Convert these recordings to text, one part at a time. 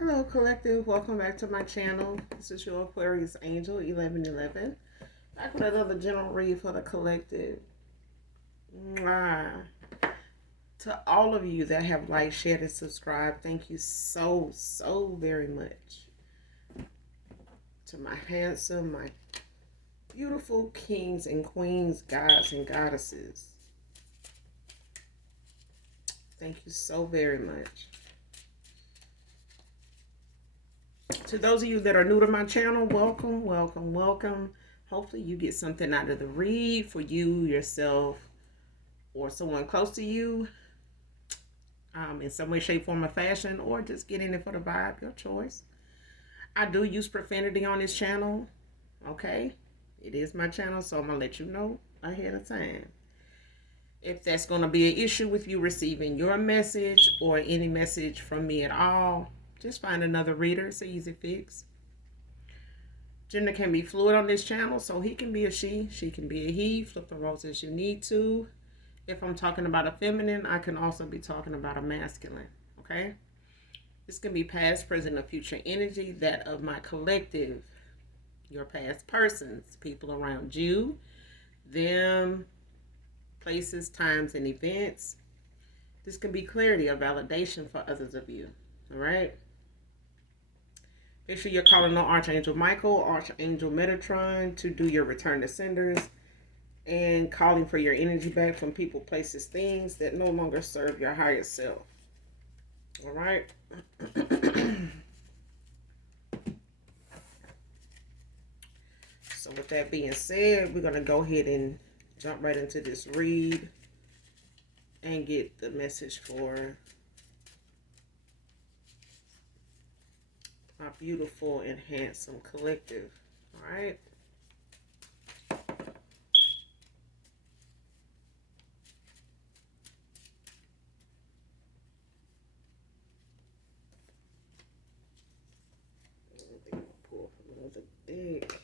Hello, collective. Welcome back to my channel. This is your Aquarius Angel 1111. Back with another general read for the collective. Mwah. To all of you that have liked, shared, and subscribed, thank you so very much. To my handsome, my beautiful kings and queens, gods and goddesses, thank you so very much. To those of you that are new to my channel, welcome. Hopefully you get something out of the read for you, yourself, or someone close to you, in some way, shape, form, or fashion, or just get in it for the vibe, your choice. I do use profanity on this channel, okay? It is my channel, so I'm going to let you know ahead of time. If that's going to be an issue with you receiving your message or any message from me at all, just find another reader. It's an easy fix. Gender can be fluid on this channel, so he can be a she can be a he. Flip the roles as you need to. If I'm talking about a feminine, I can also be talking about a masculine, okay? This can be past, present, or future energy, that of my collective, your past persons, people around you, them, places, times, and events. This can be clarity or validation for others of you, all right? Make sure you're calling on Archangel Michael, Archangel Metatron to do your return to senders, and calling for your energy back from people, places, things that no longer serve your higher self. All right. So with that being said, we're going to go ahead and jump right into this read and get the message for my beautiful and handsome collective. All right. Pull from another deck.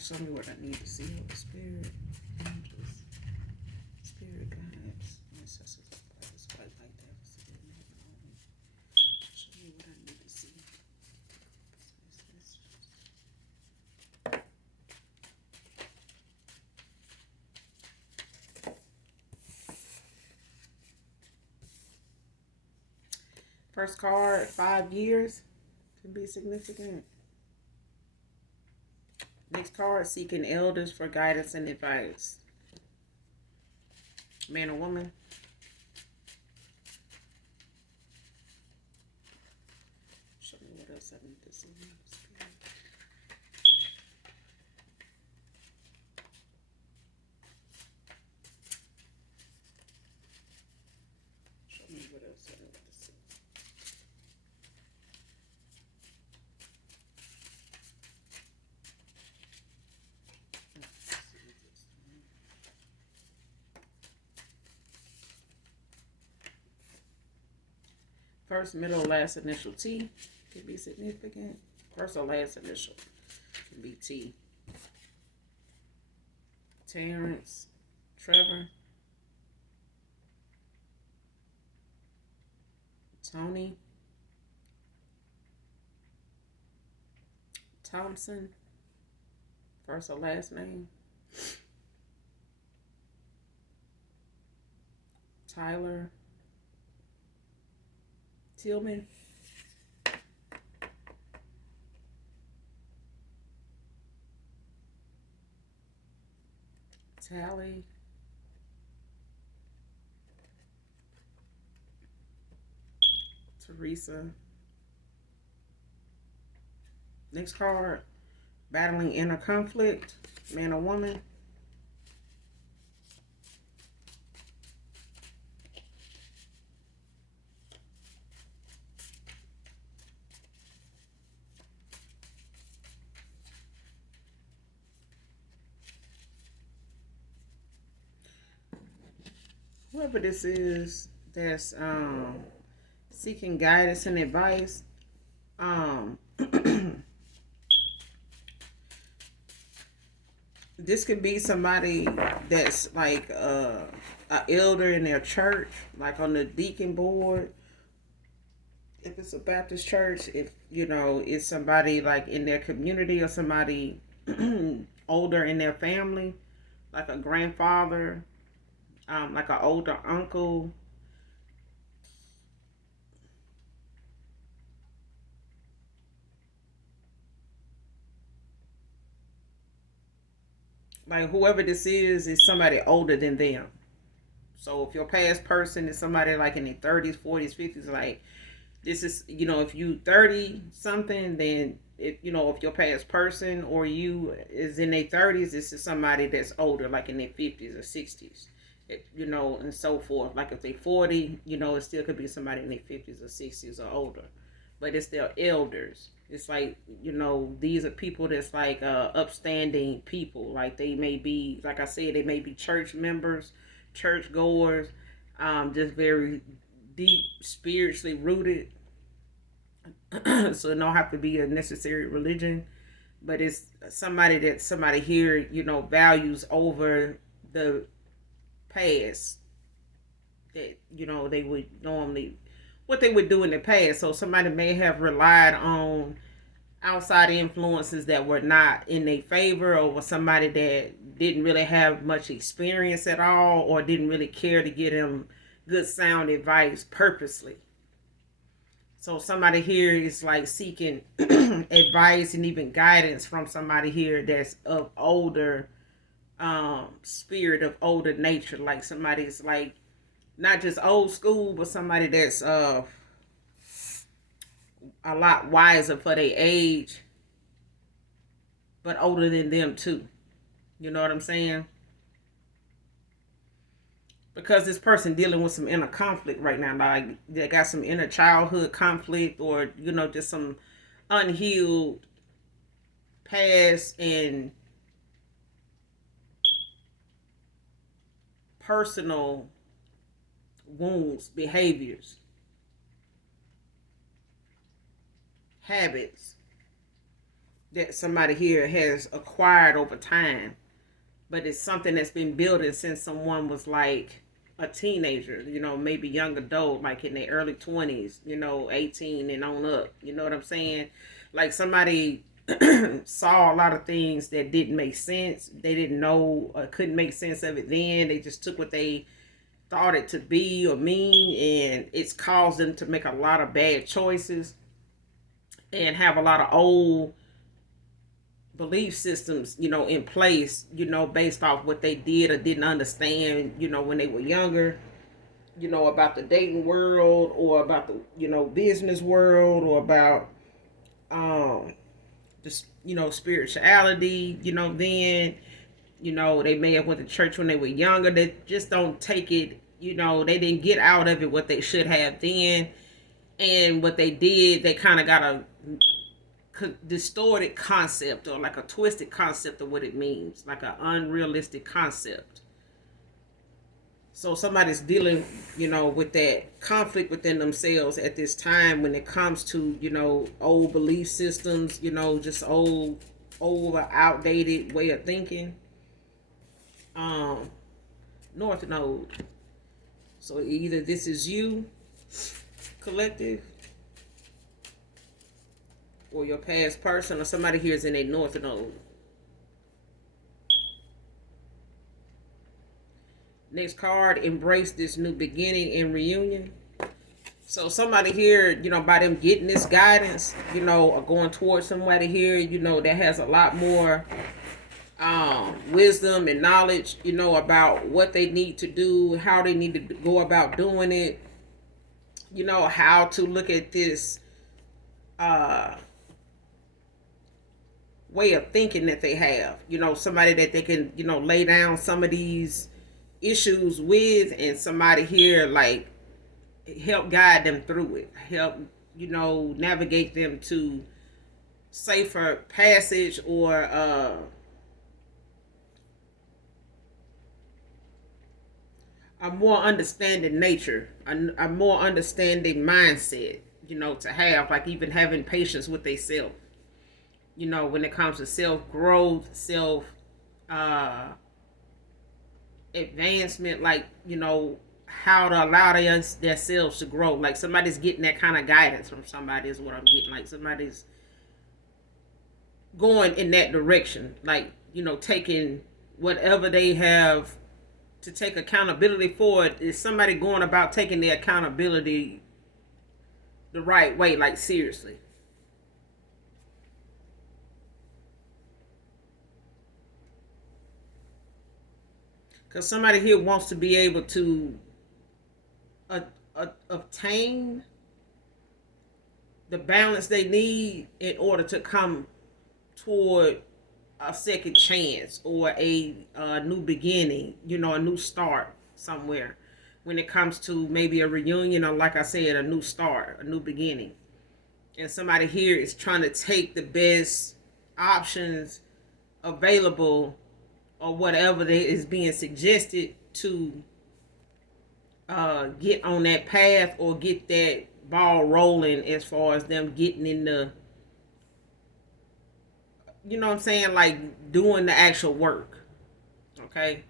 Show me what I need to see. Holy Spirit, angels, spirit guides, ancestors, brothers, white light, show me what I need to see. First card, 5 years can be significant. Next card, seeking elders for guidance and advice. Man or woman? Show me what else I need to see. Show me what else I need to see. First, middle, last initial T can be significant. First or last initial can be T. Terrence, Trevor, Tony, Thompson, first or last name, Tyler, Tillman, Tally, Teresa. Next card, battling inner conflict, man or woman. Whoever this is that's seeking guidance and advice, This could be somebody that's like a elder in their church, like on the deacon board. If it's a Baptist church, if it's somebody like in their community or somebody older in their family, like a grandfather, like an older uncle. Like whoever this is somebody older than them. So if your past person is somebody like in their 30s, 40s, 50s, like this is, if you 30 something, then if your past person or you is in their 30s, this is somebody that's older, like in their 50s or 60s, and so forth. Like if they 40, it still could be somebody in their 50s or 60s or older, but it's their elders. It's like, these are people that's like upstanding people. Like they may be, like I said, they may be church members, church goers, just very deep spiritually rooted. So it don't have to be a necessary religion, but it's somebody here, values over the past, that they would normally, what they would do in the past. So somebody may have relied on outside influences that were not in their favor, or was somebody that didn't really have much experience at all, or didn't really care to give them good sound advice purposely. So somebody here is like seeking advice and even guidance from somebody here that's of older spirit, of older nature. Like somebody's like not just old school, but somebody that's a lot wiser for their age, but older than them too. You know what I'm saying? Because this person dealing with some inner conflict right now, like they got some inner childhood conflict, or just some unhealed past and personal wounds, behaviors, habits that somebody here has acquired over time, but it's something that's been building since someone was like a teenager, maybe young adult, like in their early 20s, 18 and on up. You know what I'm saying? Like somebody saw a lot of things that didn't make sense. They didn't know, couldn't make sense of it then. They just took what they thought it to be or mean, and it's caused them to make a lot of bad choices and have a lot of old belief systems, in place, based off what they did or didn't understand, when they were younger, about the dating world, or about the, business world, or about just, spirituality, then, they may have went to church when they were younger. They just don't take it, they didn't get out of it what they should have then. And what they did, they kind of got a distorted concept, or like a twisted concept of what it means, like an unrealistic concept. So somebody's dealing, with that conflict within themselves at this time when it comes to, old belief systems, just old outdated way of thinking. North Node. So either this is you, collective, or your past person, or somebody here is in a North Node. Next card, embrace this new beginning and reunion. So somebody here, by them getting this guidance, or going towards somebody here, that has a lot more wisdom and knowledge, about what they need to do, how they need to go about doing it, how to look at this way of thinking that they have, somebody that they can, lay down some of these issues with, and somebody here like help guide them through it, help, navigate them to safer passage, or a more understanding nature, a more understanding mindset, to have, like even having patience with themselves, when it comes to self growth, self uh advancement, like, how to allow themselves to grow. Like somebody's getting that kind of guidance from somebody is what I'm getting. Like somebody's going in that direction. Like, taking whatever they have to take accountability for it. Is somebody going about taking the accountability the right way, like seriously. Because somebody here wants to be able to obtain the balance they need in order to come toward a second chance or a new beginning, a new start somewhere. When it comes to maybe a reunion or, like I said, a new start, a new beginning. And somebody here is trying to take the best options available or whatever that is being suggested to get on that path or get that ball rolling as far as them getting in the, you know what I'm saying, like doing the actual work. Okay.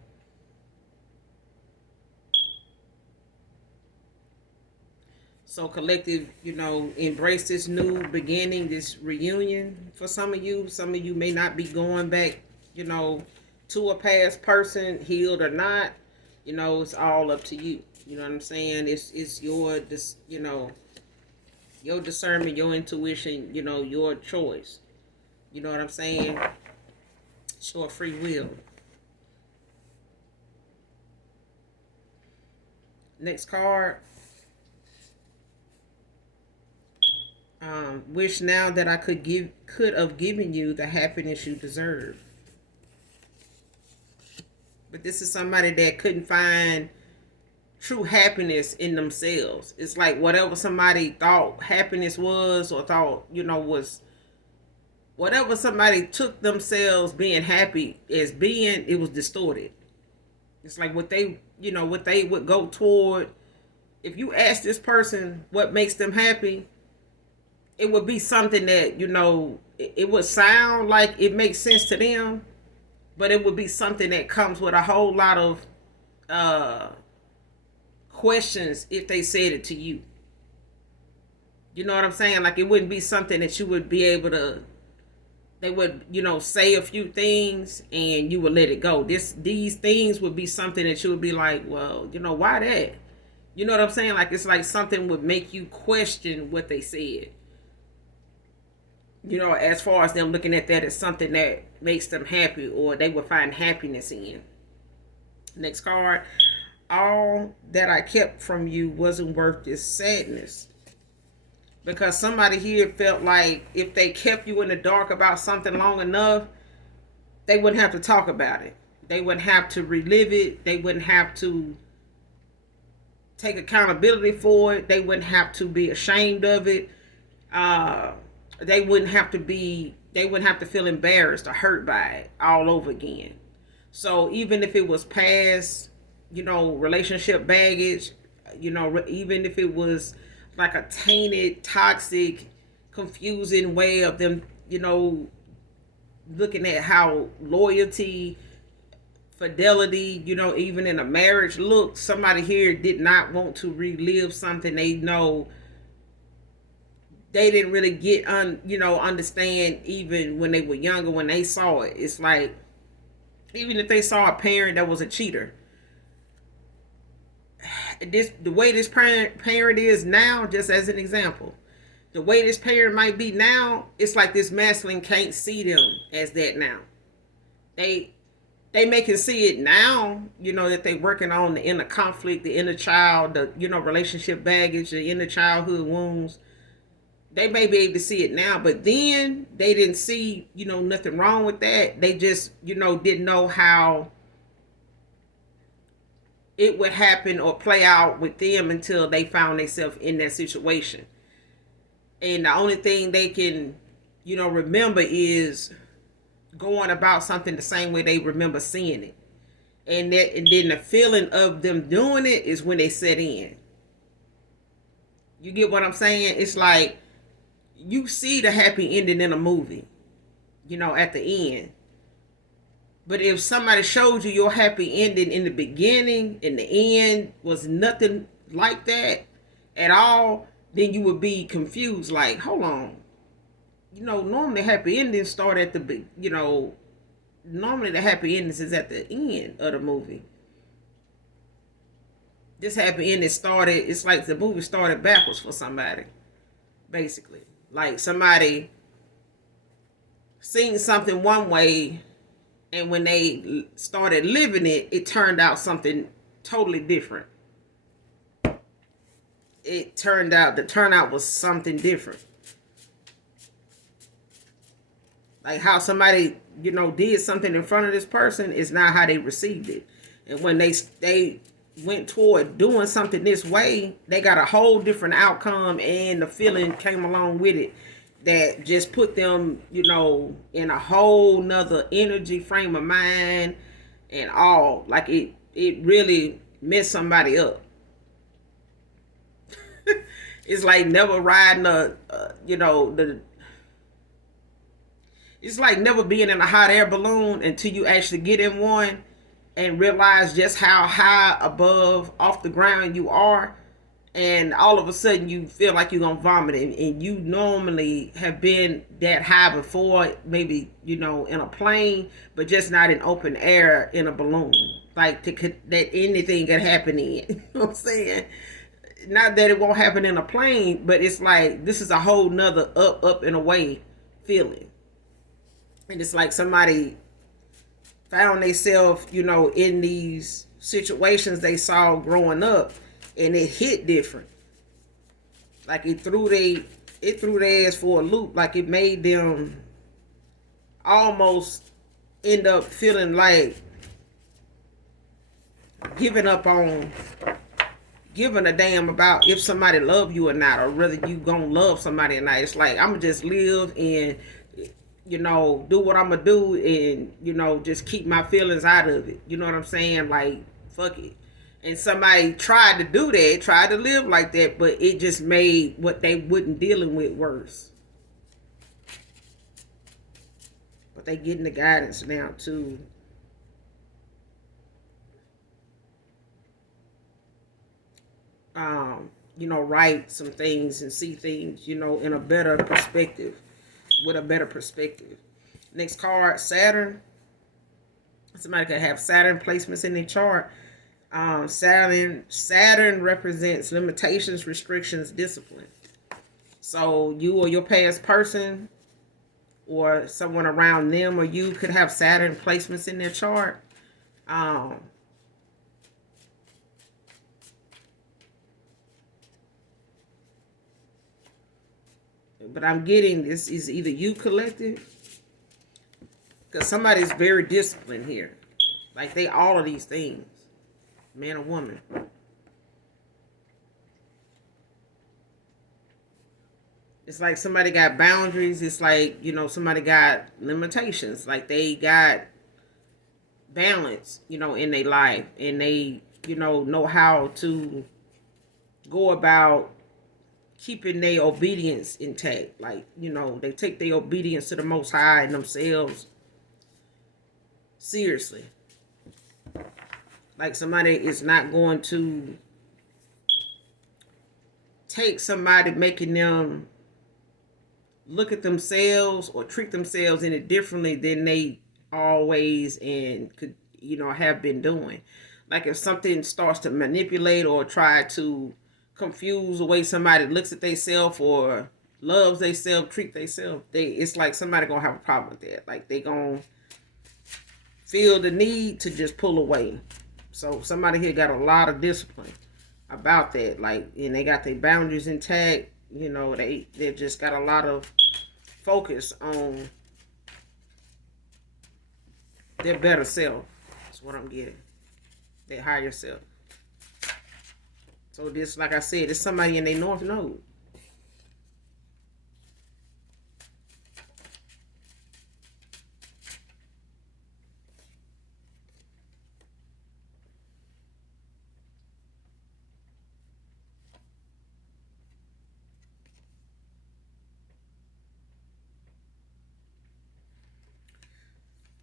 So collective, embrace this new beginning, this reunion for some of you. Some of you may not be going back, to a past person, healed or not. It's all up to you. You know what I'm saying? It's your your discernment, your intuition, your choice. You know what I'm saying? It's your free will. Next card. Wish now that I could have given you the happiness you deserve. But this is somebody that couldn't find true happiness in themselves. It's like whatever somebody thought happiness was, or thought, was whatever somebody took themselves being happy as being, it was distorted. It's like what they would go toward. If you ask this person what makes them happy, it would be something that, it would sound like it makes sense to them, but it would be something that comes with a whole lot of uh questions if they said it to you. You know what I'm saying? Like it wouldn't be something that you would be able to, they would, say a few things and you would let it go. These things would be something that you would be like, well, why that? You know what I'm saying? Like it's like something would make you question what they said. As far as them looking at that as something that makes them happy or they would find happiness in. Next card. All that I kept from you wasn't worth this sadness. Because somebody here felt like if they kept you in the dark about something long enough, they wouldn't have to talk about it. They wouldn't have to relive it. They wouldn't have to take accountability for it. They wouldn't have to be ashamed of it. They wouldn't have to be, they wouldn't have to feel embarrassed or hurt by it all over again. So even if it was past, relationship baggage, even if it was like a tainted, toxic, confusing way of them, looking at how loyalty, fidelity, even in a marriage looks, somebody here did not want to relive something they know they didn't really understand even when they were younger, when they saw it. It's like, even if they saw a parent that was a cheater, the way this parent is now, just as an example, the way this parent might be now, it's like this masculine can't see them as that now. They may can see it now, that they working on the inner conflict, the inner child, the relationship baggage, the inner childhood wounds. They may be able to see it now, but then they didn't see, nothing wrong with that. They just, didn't know how it would happen or play out with them until they found themselves in that situation. And the only thing they can, remember is going about something the same way they remember seeing it. And then the feeling of them doing it is when they set in. You get what I'm saying? It's like you see the happy ending in a movie, at the end. But if somebody showed you your happy ending in the beginning and the end was nothing like that at all, then you would be confused. Like, hold on, normally happy endings start at the normally the happy endings is at the end of the movie. This happy ending started. It's like the movie started backwards for somebody, basically. Like somebody seen something one way, and when they started living it, it turned out something totally different. It turned out the turnout was something different. Like how somebody, did something in front of this person is not how they received it. And when they went toward doing something this way, they got a whole different outcome, and the feeling came along with it that just put them, in a whole nother energy frame of mind and all. Like it really messed somebody up. It's like never riding the it's like never being in a hot air balloon until you actually get in one and realize just how high above off the ground you are. And all of a sudden you feel like you're gonna vomit, and you normally have been that high before, maybe in a plane, but just not in open air in a balloon, like that anything could happen in. You know what I'm saying? Not that it won't happen in a plane, but it's like this is a whole nother up and away feeling. And it's like somebody found themselves, in these situations they saw growing up, and it hit different. Like it threw their ass for a loop. Like it made them almost end up feeling like giving up on giving a damn about if somebody love you or not, or whether you gonna love somebody or not. It's like I'm gonna just live and do what I'm gonna do, and just keep my feelings out of it. You know what I'm saying? Like fuck it. And somebody tried to do that, tried to live like that, but it just made what they wasn't dealing with worse. But they getting the guidance now to write some things and see things, in a better perspective, with a better perspective. Next card, Saturn. Somebody could have Saturn placements in their chart. Saturn represents limitations, restrictions, discipline. So you or your past person or someone around them or you could have Saturn placements in their chart. Um, but I'm getting this is either you collective, because somebody's very disciplined here. Like they all of these things, man or woman. It's like somebody got boundaries. It's like, somebody got limitations. Like they got balance, in their life. And they, know how to go about keeping their obedience intact. Like, they take their obedience to the Most High and themselves seriously. Like somebody is not going to take somebody making them look at themselves or treat themselves any differently than they always and could have been doing. Like if something starts to manipulate or try to confuse the way somebody looks at themselves or loves themselves, treat themselves, it's like somebody gonna have a problem with that. Like they gonna feel the need to just pull away. So somebody here got a lot of discipline about that. Like, and they got their boundaries intact. They just got a lot of focus on their better self. That's what I'm getting. Their higher self. So this, like I said, it's somebody in their north node.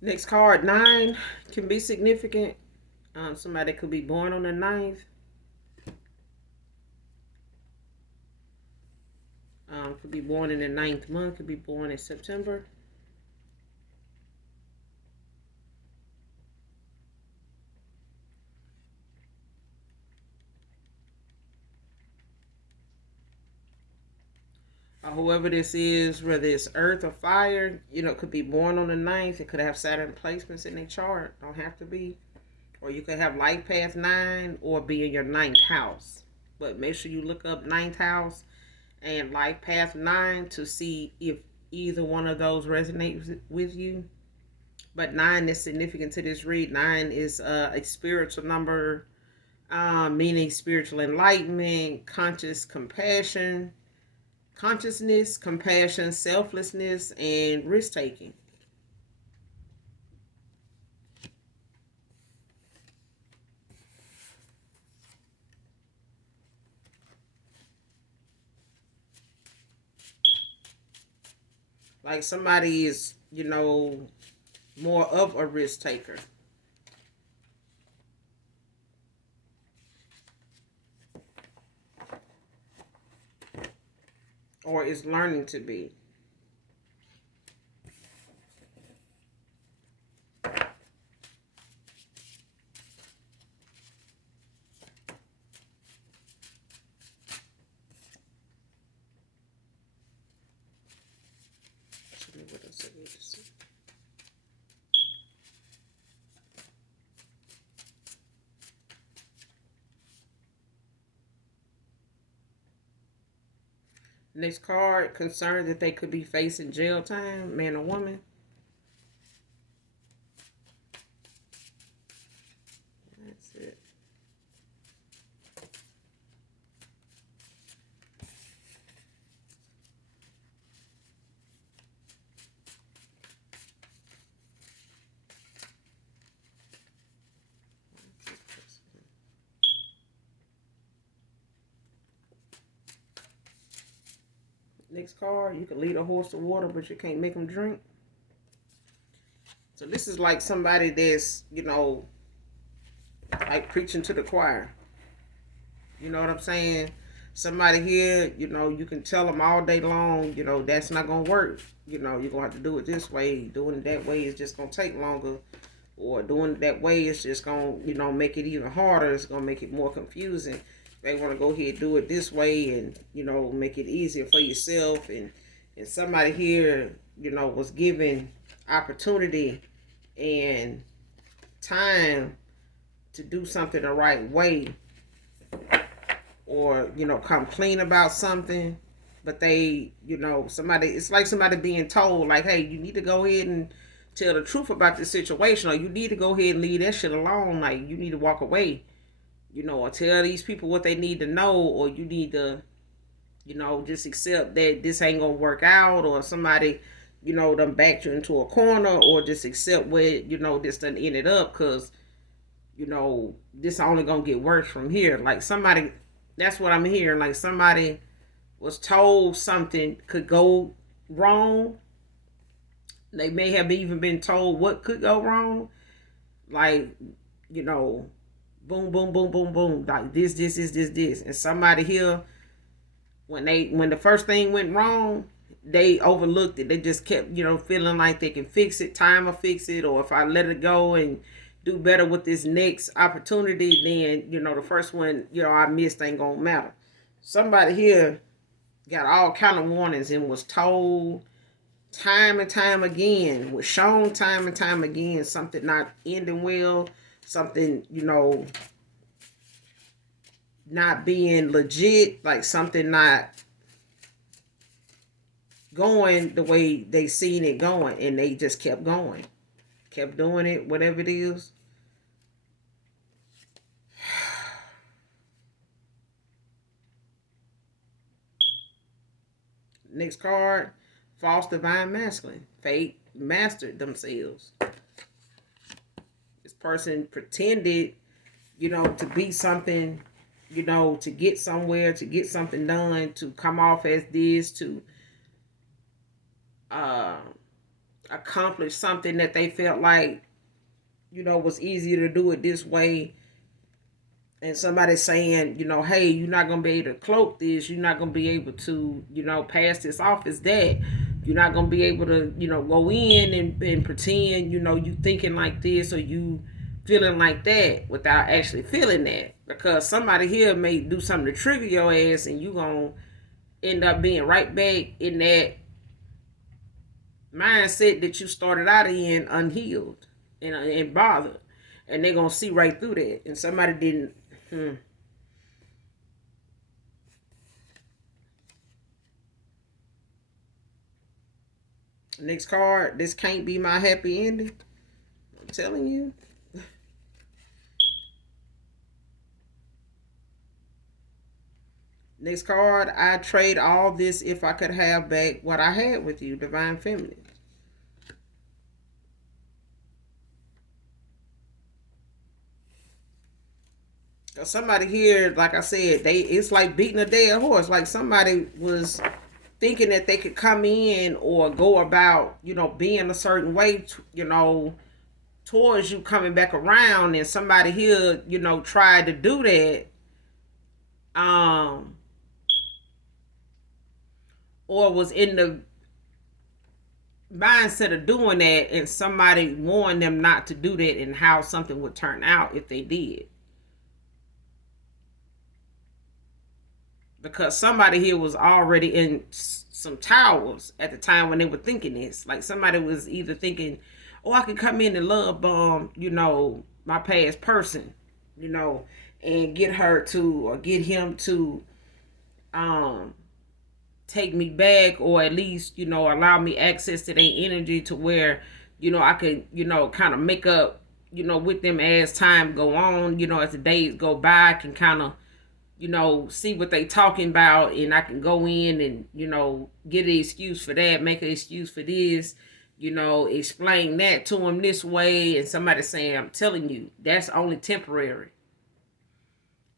Next card, 9 can be significant. Somebody could be born on the 9th. Could be born in the 9th month, could be born in September. Whoever this is, whether it's earth or fire, could be born on the 9th. It could have Saturn placements in their chart. Don't have to be. Or you could have life path 9 or be in your 9th house. But make sure you look up 9th house and life path 9 to see if either one of those resonates with you. But 9 is significant to this read. 9 is a spiritual number, meaning spiritual enlightenment, consciousness, compassion, selflessness, and risk taking. Like somebody is, more of a risk taker. Or is learning to be. What else I need to see? Next card, concerned that they could be facing jail time, man or woman. That's it. Next card, you can lead a horse to water, but you can't make them drink. So this is like somebody that's, like preaching to the choir. You know what I'm saying? Somebody here, you can tell them all day long, that's not going to work. You're going to have to do it this way. Doing it that way is just going to take longer. Or doing it that way is just going to, make it even harder. It's going to make it more confusing. They want to go ahead and do it this way and, make it easier for yourself. And somebody here, was given opportunity and time to do something the right way, or come clean about something, but they, somebody, it's like somebody being told, like, hey, you need to go ahead and tell the truth about this situation, or you need to go ahead and leave that shit alone. Like, you need to walk away, or tell these people what they need to know, or you need to, just accept that this ain't gonna work out, or somebody, done backed you into a corner, or just accept where, this done ended up, because, this only gonna get worse from here. Like somebody, that's what I'm hearing, like somebody was told something could go wrong. They may have even been told what could go wrong. Like, boom, boom, boom, boom, boom. Like this. And somebody here, when the first thing went wrong, they overlooked it. They just kept, feeling like they can fix it. Time will fix it. Or if I let it go and do better with this next opportunity, then, the first one, I missed ain't gonna matter. Somebody here got all kind of warnings and was told time and time again, was shown time and time again, something not ending well, something, not being legit, like something not going the way they seen it going, and they just kept going, kept doing it, whatever it is. Next card, false divine masculine. Fate mastered themselves. This person pretended, to be something, to get somewhere, to get something done, to come off as this, to accomplish something that they felt like, was easier to do it this way. And somebody saying, hey, you're not going to be able to cloak this. You're not going to be able to, pass this off as that. You're not going to be able to, go in and pretend, you thinking like this or you feeling like that without actually feeling that. Because somebody here may do something to trigger your ass and you going to end up being right back in that mindset that you started out in unhealed and bothered. And they're going to see right through that. And somebody didn't. Next card. This can't be my happy ending. I'm telling you. Next card. I trade all this if I could have back what I had with you. Divine Feminine. Somebody here, like I said, it's like beating a dead horse. Like somebody was thinking that they could come in or go about, being a certain way, towards you coming back around, and somebody here, tried to do that, or was in the mindset of doing that, and somebody warned them not to do that and how something would turn out if they did. Because somebody here was already in some towers at the time when they were thinking this. Like somebody was either thinking, oh, I could come in and love bomb, my past person, and get her to or get him to take me back, or at least, allow me access to their energy to where, I could, kind of make up, with them as time go on, as the days go by, I can kind of, see what they talking about, and I can go in and, get an excuse for that, make an excuse for this, explain that to them this way, and somebody saying, I'm telling you, that's only temporary.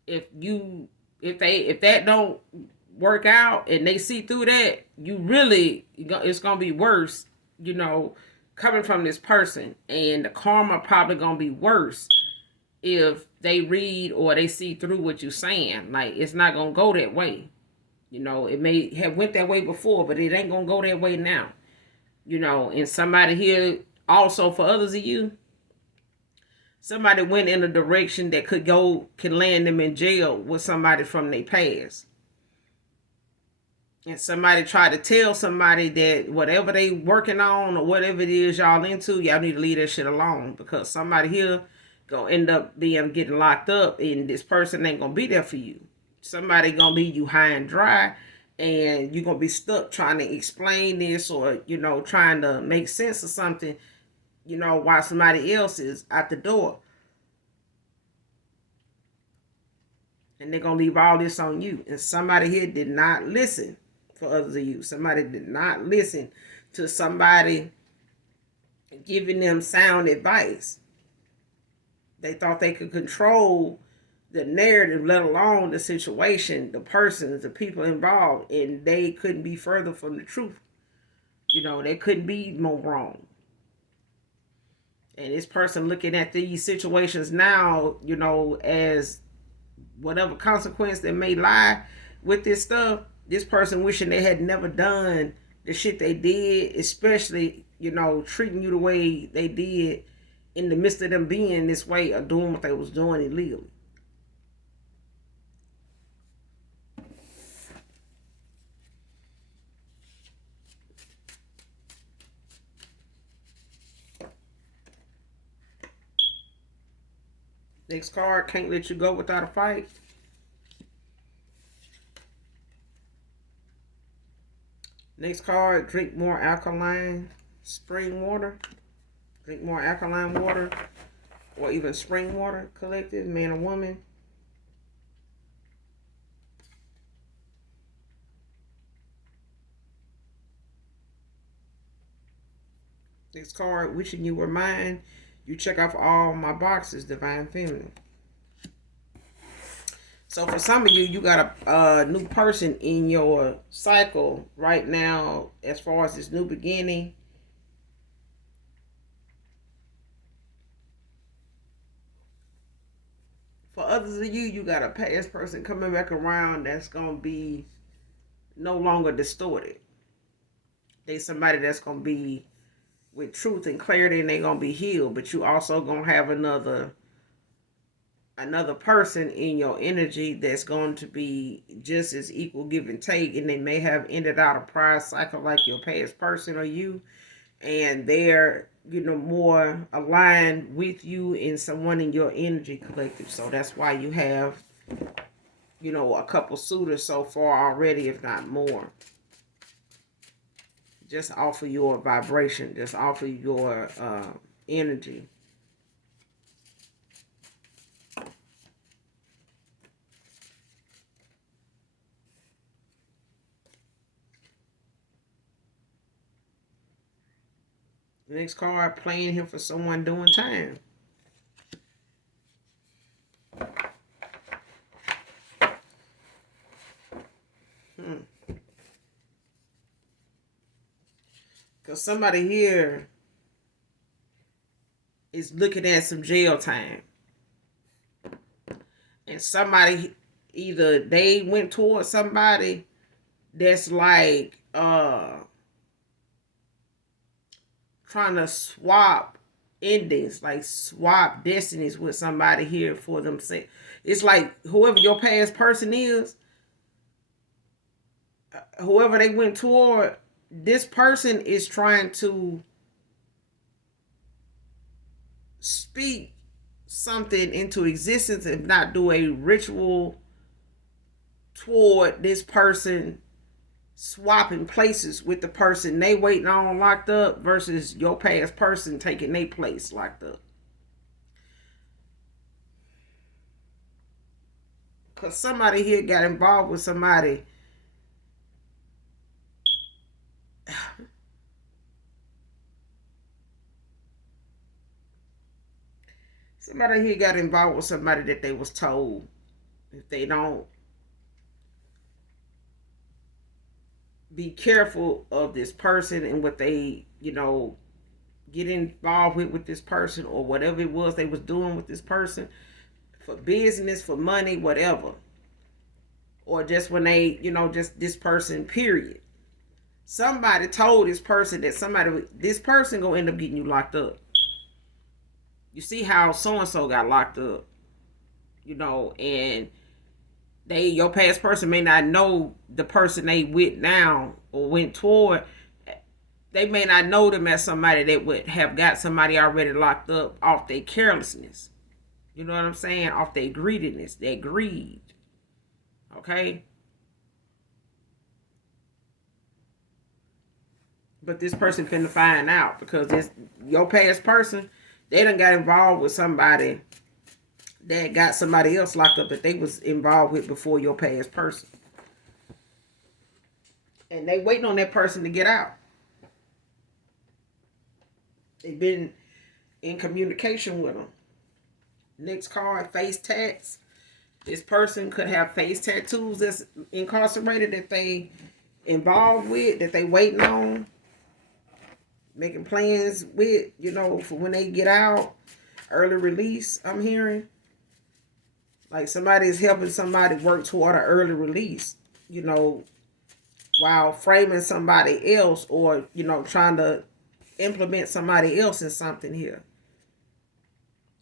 If that don't work out and they see through that, it's gonna be worse, coming from this person, and the karma probably gonna be worse if they read or they see through what you're saying. Like, it's not gonna go that way. It may have went that way before, but it ain't gonna go that way now. And somebody here also, for others of you, somebody went in a direction that can land them in jail with somebody from their past. And somebody tried to tell somebody that whatever they working on or whatever it is y'all into, y'all need to leave that shit alone, because somebody here gonna end up getting locked up, and this person ain't gonna be there for you. Somebody gonna leave you high and dry, and you're gonna be stuck trying to explain this or trying to make sense of something, while somebody else is at the door, and they're gonna leave all this on you. And somebody here did not listen. For others of you, somebody did not listen to somebody giving them sound advice. They thought they could control the narrative, let alone the situation, the persons, the people involved, and they couldn't be further from the truth. They couldn't be more wrong. And this person looking at these situations now, as whatever consequence that may lie with this stuff, this person wishing they had never done the shit they did, especially, treating you the way they did in the midst of them being this way or doing what they was doing illegally. Next card, can't let you go without a fight. Next card, drink more alkaline spring water. Drink more alkaline water, or even spring water. Collective, man or woman. Next card, wishing you were mine. You check off all my boxes, Divine Feminine. So for some of you, you got a new person in your cycle right now as far as this new beginning. others of you, you got a past person coming back around that's gonna be no longer distorted. They somebody that's gonna be with truth and clarity, and they gonna be healed. But you also gonna have another person in your energy that's going to be just as equal give and take, and they may have ended out a prior cycle like your past person or you, and they're more aligned with you and someone in your energy collective. So that's why you have a couple suitors so far already, if not more. Just offer your vibration, just offer your energy. Next card, playing him for someone doing time. Because somebody here is looking at some jail time. And somebody, either they went towards somebody that's like trying to swap endings, like swap destinies with somebody here for themselves. It's like whoever your past person is, whoever they went toward, this person is trying to speak something into existence, if not do a ritual toward this person swapping places with the person they waiting on locked up versus your past person taking their place locked up. Because somebody here got involved with somebody. Somebody here got involved with somebody that they was told if they don't be careful of this person and what they, get involved with this person, or whatever it was they was doing with this person for business, for money, whatever. Or just when they, just this person, period. Somebody told this person that this person gonna end up getting you locked up. You see how so-and-so got locked up, and your past person may not know the person they with now or went toward. They may not know them as somebody that would have got somebody already locked up off their carelessness. You know what I'm saying? Off their greediness, their greed. Okay? But this person finna find out, because this your past person, they done got involved with somebody that got somebody else locked up that they was involved with before your past person. And they waiting on that person to get out. They've been in communication with them. Next card, face tats. This person could have face tattoos that's incarcerated that they involved with, that they waiting on, making plans with, for when they get out. Early release, I'm hearing. Like somebody's helping somebody work toward an early release, while framing somebody else, or, trying to implement somebody else in something here.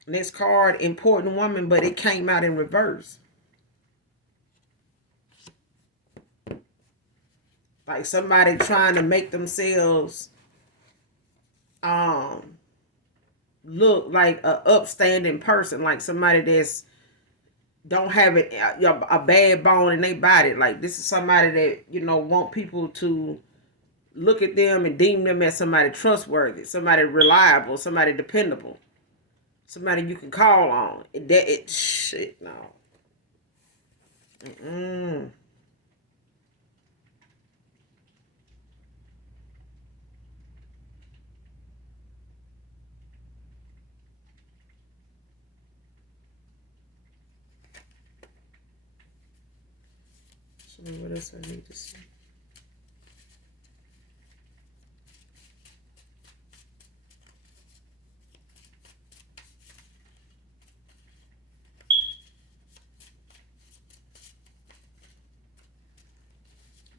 Next card, important woman, but it came out in reverse. Like somebody trying to make themselves look like a upstanding person, like somebody that's don't have it a bad bone in their body. Like this is somebody that want people to look at them and deem them as somebody trustworthy, somebody reliable, somebody dependable, somebody you can call on. Shit no. So what else I need to see?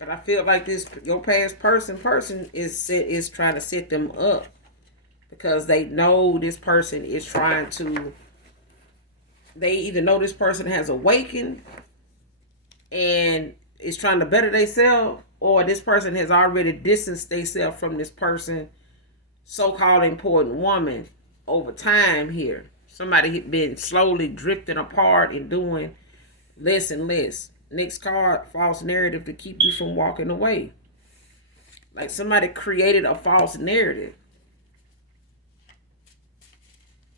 But I feel like this your past person is trying to set them up because they know this person is trying to. They either know this person has awakened and is trying to better themselves, or this person has already distanced themselves from this person, so-called important woman, over time here. Somebody been slowly drifting apart and doing less and less. Next card, false narrative to keep you from walking away. Like somebody created a false narrative.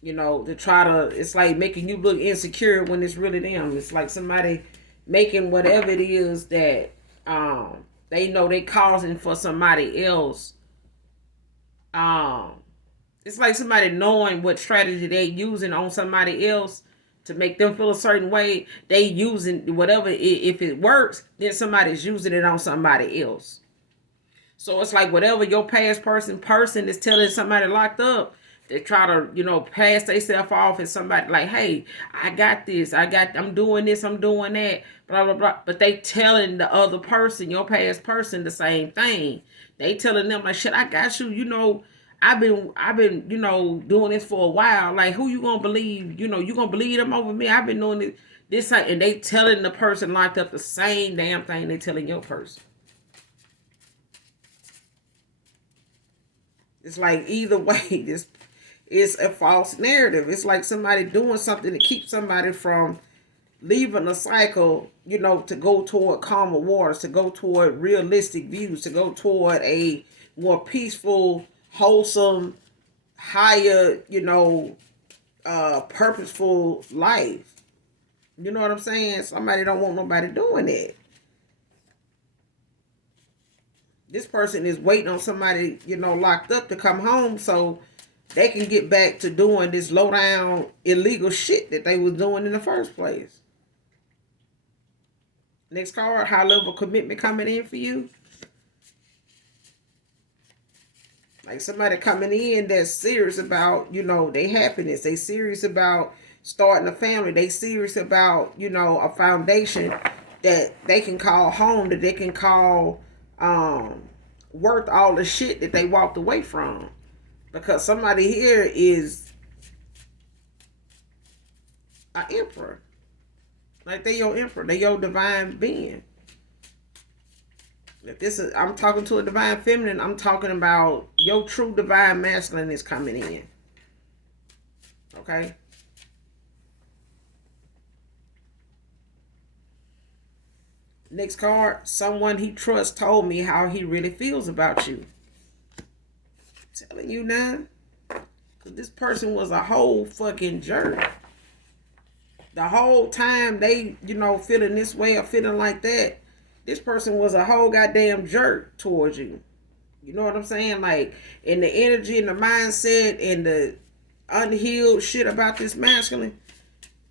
To try to, it's like making you look insecure when it's really them. It's like somebody making whatever it is that they know they causing for somebody else. It's like somebody knowing what strategy they using on somebody else to make them feel a certain way. They using whatever, if it works, then somebody's using it on somebody else. So it's like whatever your past person is telling somebody locked up, they try to, pass themselves off as somebody like, hey, I got this, I'm doing this, I'm doing that, blah, blah, blah. But they telling the other person, your past person, the same thing. They telling them like, shit, I got you, I've been, doing this for a while. Like, who you gonna believe? You gonna believe them over me? I've been doing this, and they telling the person locked up the same damn thing they telling your person. It's like either way, this is a false narrative. It's like somebody doing something to keep somebody from leaving a cycle, to go toward calmer waters, to go toward realistic views, to go toward a more peaceful, wholesome, higher, purposeful life. You know what I'm saying? Somebody don't want nobody doing that. This person is waiting on somebody, locked up to come home so they can get back to doing this low down illegal shit that they was doing in the first place. Next card, high level commitment coming in for you. Like somebody coming in that's serious about, their happiness. They serious about starting a family. They serious about, a foundation that they can call home, that they can call worth all the shit that they walked away from. Because somebody here is an emperor. Like they your emperor. They your divine being. If this is, I'm talking to a divine feminine, I'm talking about your true divine masculine is coming in. Okay? Next card, someone he trusts told me how he really feels about you. I'm telling you now. Because this person was a whole fucking jerk. The whole time they, feeling this way or feeling like that, this person was a whole goddamn jerk towards you. You know what I'm saying? Like, in the energy and the mindset and the unhealed shit about this masculine,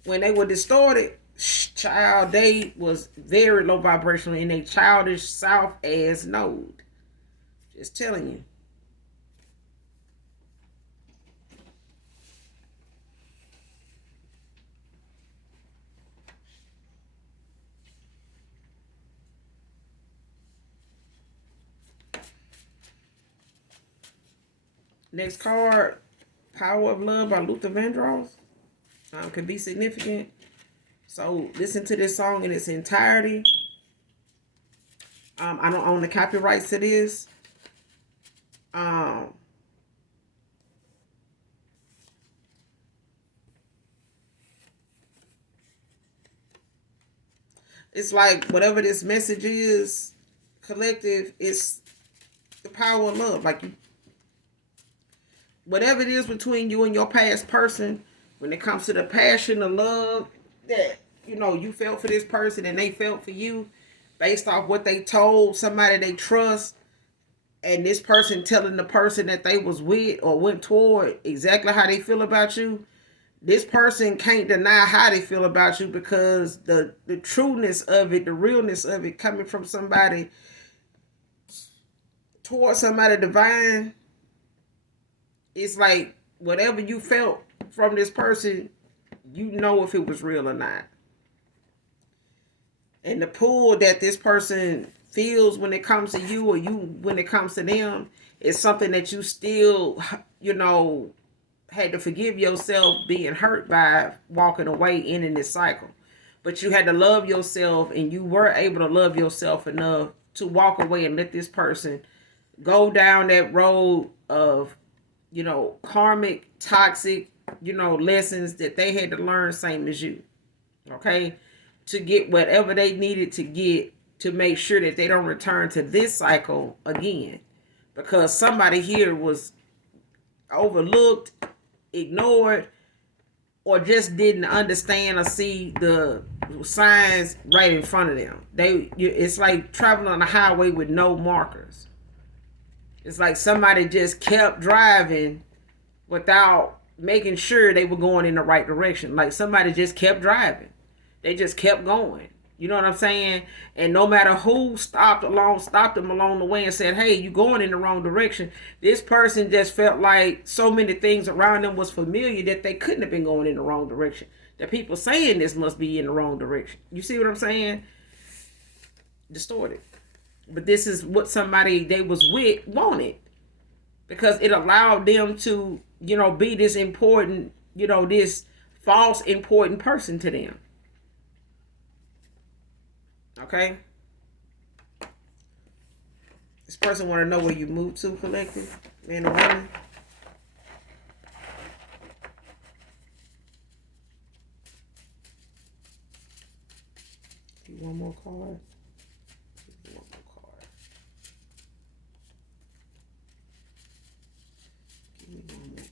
when they were distorted, child, they was very low vibrational in a childish south ass node. Just telling you. Next card, Power of Love by Luther Vandross. Can be significant. So listen to this song in its entirety. I don't own the copyrights to this. It's like whatever this message is, collective, it's the power of love. Like whatever it is between you and your past person, when it comes to the passion of love that you felt for this person and they felt for you, based off what they told somebody they trust, and this person telling the person that they was with or went toward exactly how they feel about you, this person can't deny how they feel about you because the trueness of it, the realness of it coming from somebody towards somebody divine, it's like whatever you felt from this person, if it was real or not. And the pull that this person feels when it comes to you, or you when it comes to them, is something that you still, had to forgive yourself being hurt by walking away in this cycle. But you had to love yourself, and you were able to love yourself enough to walk away and let this person go down that road of, karmic, toxic, lessons that they had to learn, same as you. Okay? To get whatever they needed to get to make sure that they don't return to this cycle again. Because somebody here was overlooked, ignored, or just didn't understand or see the signs right in front of them. It's like traveling on a highway with no markers. It's like somebody just kept driving without making sure they were going in the right direction. Like somebody just kept driving. They just kept going. You know what I'm saying? And no matter who stopped them along the way and said, hey, you going in the wrong direction. This person just felt like so many things around them was familiar that they couldn't have been going in the wrong direction. The people saying this must be in the wrong direction. You see what I'm saying? Distorted. But this is what somebody they was with wanted. Because it allowed them to, be this important, this false important person to them. Okay? This person want to know where you moved to, collective, man or woman. Give me one more card. Give me one more card. Give me one more card.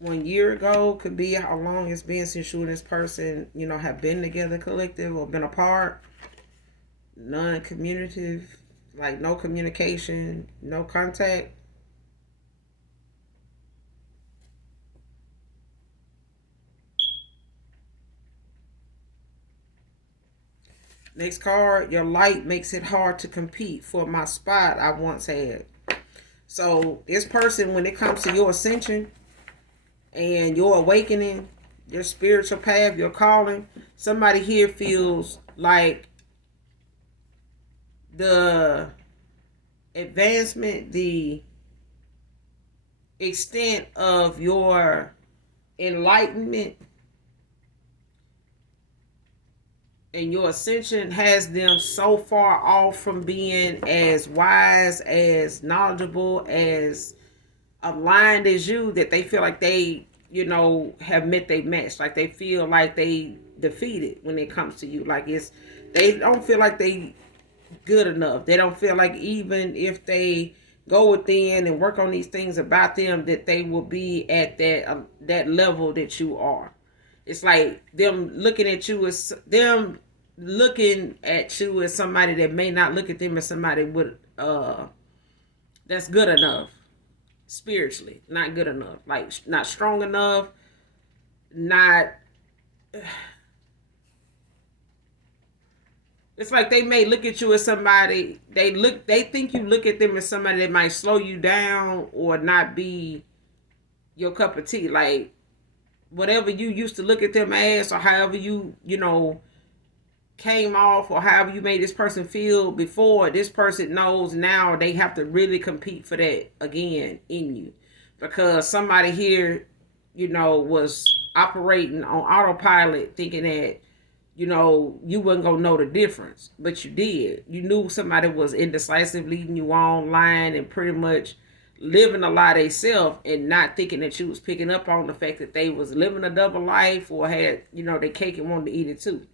1 year ago could be how long it's been since you and this person, have been together, collective, or been apart. Non-communicative, like no communication, no contact. Next card, your light makes it hard to compete for my spot I once had. So this person, when it comes to your ascension and your awakening, your spiritual path, your calling, somebody here feels like the advancement, the extent of your enlightenment and your ascension has them so far off from being as wise, as knowledgeable, as aligned as you, that they feel like they, have met their match. Like they feel like they defeated when it comes to you. Like they don't feel like they good enough. They don't feel like even if they go within and work on these things about them, that they will be at that level that you are. It's like them looking at you as somebody that may not look at them as somebody with that's good enough spiritually, not good enough, like not strong enough, not. It's like they may look at you as somebody they think you look at them as somebody that might slow you down or not be your cup of tea. Like whatever you used to look at them as, or however you came off, or however you made this person feel before, this person knows now they have to really compete for that again in you. Because somebody here, was operating on autopilot thinking that, you wasn't going to know the difference. But you did. You knew somebody was indecisive, leading you on, lying, and pretty much living a lie themselves, and not thinking that you was picking up on the fact that they was living a double life, or had, their cake and wanted to eat it too.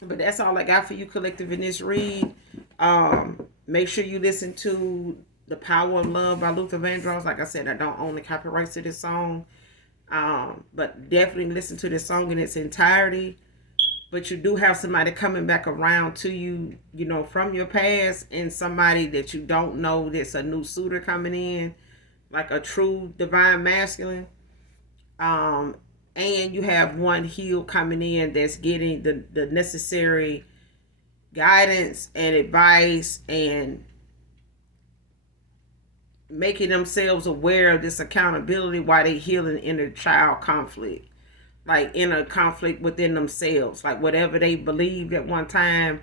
But that's all I got for you, collective, in this read. Make sure you listen to The Power of Love by Luther Vandross. Like I said, I don't own the copyrights to this song. But definitely listen to this song in its entirety. But you do have somebody coming back around to you, from your past, and somebody that you don't know that's a new suitor coming in, like a true divine masculine. and you have one healed coming in that's getting the necessary guidance and advice and making themselves aware of this accountability while they healing inner child conflict, like inner conflict within themselves, like whatever they believed at one time,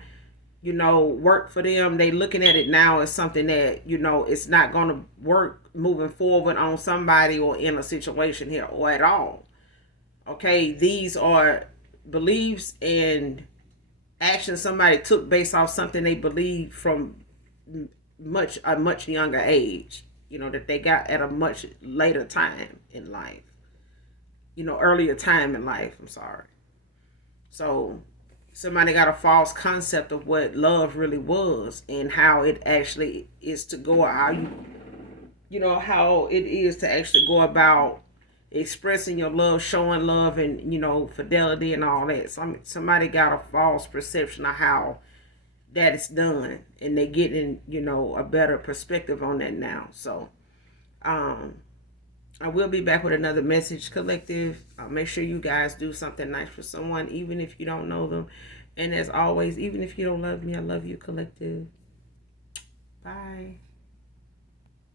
worked for them. They looking at it now as something that, it's not going to work moving forward on somebody or in a situation here or at all. Okay, these are beliefs and actions somebody took based off something they believed from a much younger age, that they got at a much later time in life, earlier time in life, I'm sorry. So somebody got a false concept of what love really was and how it actually is to go, how it is to actually go about expressing your love, showing love, and fidelity and all that. Somebody got a false perception of how that is done, and they're getting a better perspective on that now. So I will be back with another message, collective. Make sure you guys do something nice for someone, even if you don't know them. And as always, even if you don't love me, I love you, collective. Bye.